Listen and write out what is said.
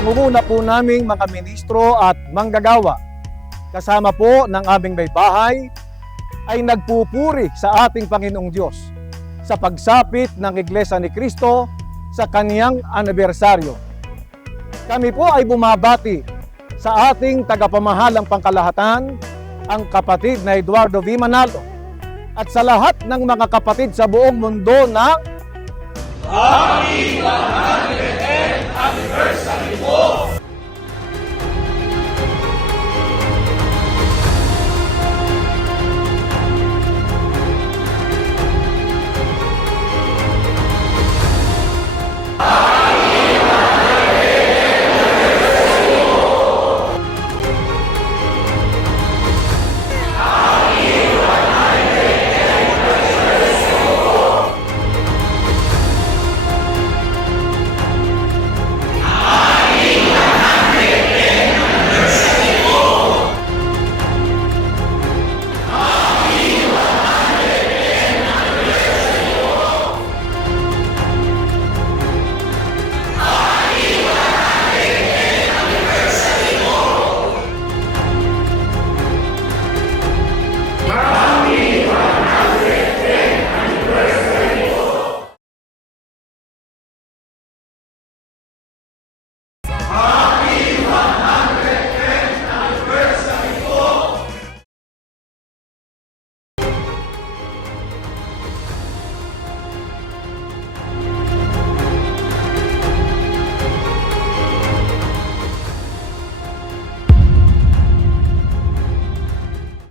pangunguna po naming mga ministro at manggagawa, kasama po ng aming may bahay, ay nagpupuri sa ating Panginoong Diyos sa pagsapit ng Iglesia ni Cristo sa kaniyang anibersaryo. Kami po ay bumabati sa ating tagapamahalang pangkalahatan, ang kapatid na Eduardo V. Manalo, at sa lahat ng mga kapatid sa buong mundo ng Happy 110th Anniversary!